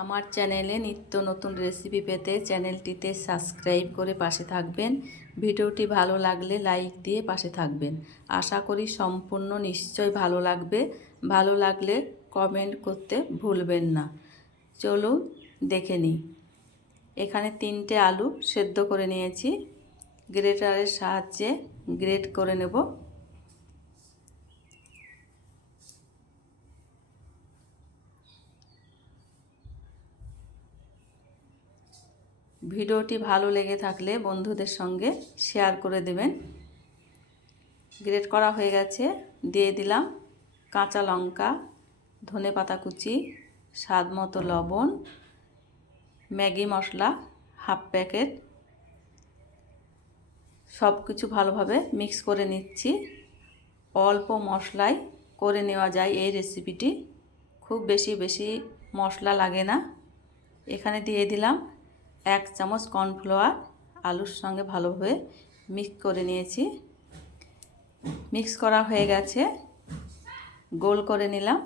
আমার চ্যানেলে নিত্য নতুন রেসিপি পেতে চ্যানেলটিতে সাবস্ক্রাইব করে পাশে থাকবেন। ভিডিওটি ভালো লাগলে লাইক দিয়ে পাশে থাকবেন। আশা করি সম্পূর্ণ নিশ্চয় ভালো লাগবে। ভালো লাগলে কমেন্ট করতে ভুলবেন না। চলুন দেখে নিই। এখানে 3টে আলু সেদ্ধ করে নিয়েছি। গ্রেটারের সাহায্যে গ্রেট করে নেব। ভিডিওটি ভালো লেগে থাকলে বন্ধুদের সঙ্গে শেয়ার করে দেবেন। গ্রেট করা হয়ে গেছে। দিয়ে দিলাম কাঁচা লঙ্কা, ধনেপাতা কুচি, স্বাদ মতো লবণ, ম্যাগি মশলা হাফ প্যাকেট। সব কিছু ভালোভাবে মিক্স করে নিচ্ছি। অল্প মশলায় করে নেওয়া যায় এই রেসিপিটি, খুব বেশি মশলা লাগে না। এখানে দিয়ে দিলাম 1 চামচ কর্নফ্লাওয়ার। আলুর সঙ্গে ভালোভাবে মিক্স করে নিয়েছি। মিক্স করা হয়ে গেছে। গোল করে নিলাম।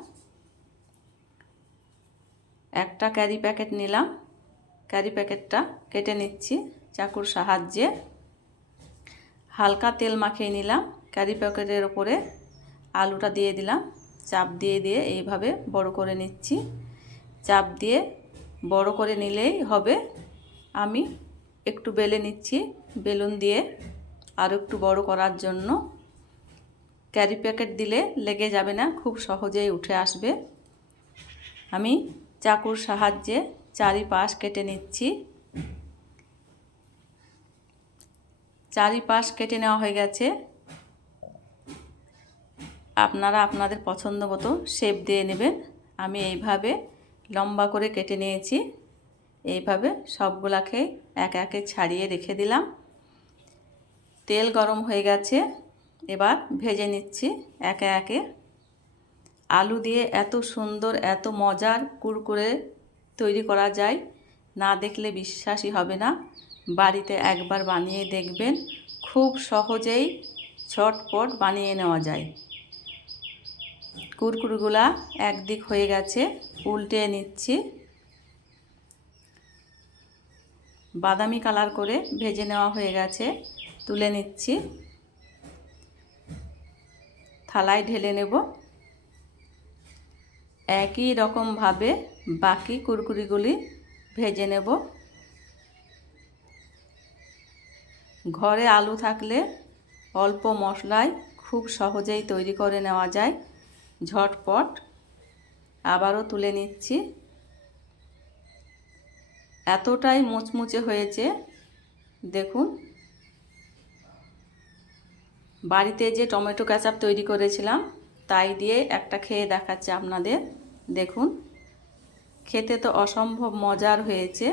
একটা ক্যারি প্যাকেট নিলাম। ক্যারি প্যাকেটটা কেটে নিচ্ছি চাকুর সাহায্যে। হালকা তেল মাখিয়ে নিলাম। ক্যারি প্যাকেটের ওপরে আলুটা দিয়ে দিলাম। চাপ দিয়ে এইভাবে বড় করে নিচ্ছি। চাপ দিয়ে বড় করে নিলেই হবে। আমি একটু বেলে নিচ্ছি বেলুন দিয়ে, আর একটু বড় করার জন্য। ক্যারি প্যাকেট দিলে লেগে যাবে না, খুব সহজেই উঠে আসবে। আমি চাকুর সাহায্যে চারিপাশ কেটে নিচ্ছি। চারিপাশ কেটে নেওয়া হয়ে গেছে। আপনারা আপনাদের পছন্দ মতো শেপ দিয়ে নেবেন। আমি এইভাবে লম্বা করে কেটে নিয়েছি। এইভাবে সবগুলাকে একে একে ছাড়িয়ে রেখে দিলাম। তেল গরম হয়ে গেছে। এবার ভেজে নিচ্ছি একে একে। আলু দিয়ে এত সুন্দর এত মজার কুরকুরে তৈরি করা যায়, না দেখলে বিশ্বাসই হবে না। বাড়িতে একবার বানিয়ে দেখবেন, খুব সহজেই ঝটপট বানিয়ে নেওয়া যায়। কুরকুরগুলা একদিক হয়ে গেছে, উল্টে নিচ্ছি। বাদামি কালার করে ভেজে নেওয়া হয়ে গেছে, তুলে নিচ্ছি। থালায় ঢেলে নেব। একই রকমভাবে বাকি কুরকুরিগুলি ভেজে নেব। ঘরে আলু থাকলে অল্প মশলায় খুব সহজেই তৈরি করে নেওয়া যায় ঝটপট। আবারও তুলে নিচ্ছি। এতটাই মুচমুচে হয়েছে দেখুন। বাড়িতে যে টমেটো কেচাপ তৈরি করেছিলাম তাই দিয়ে একটা খেয়ে দেখাচ্ছি আপনাদের। দেখুন, খেতে তো অসম্ভব মজার হয়েছে।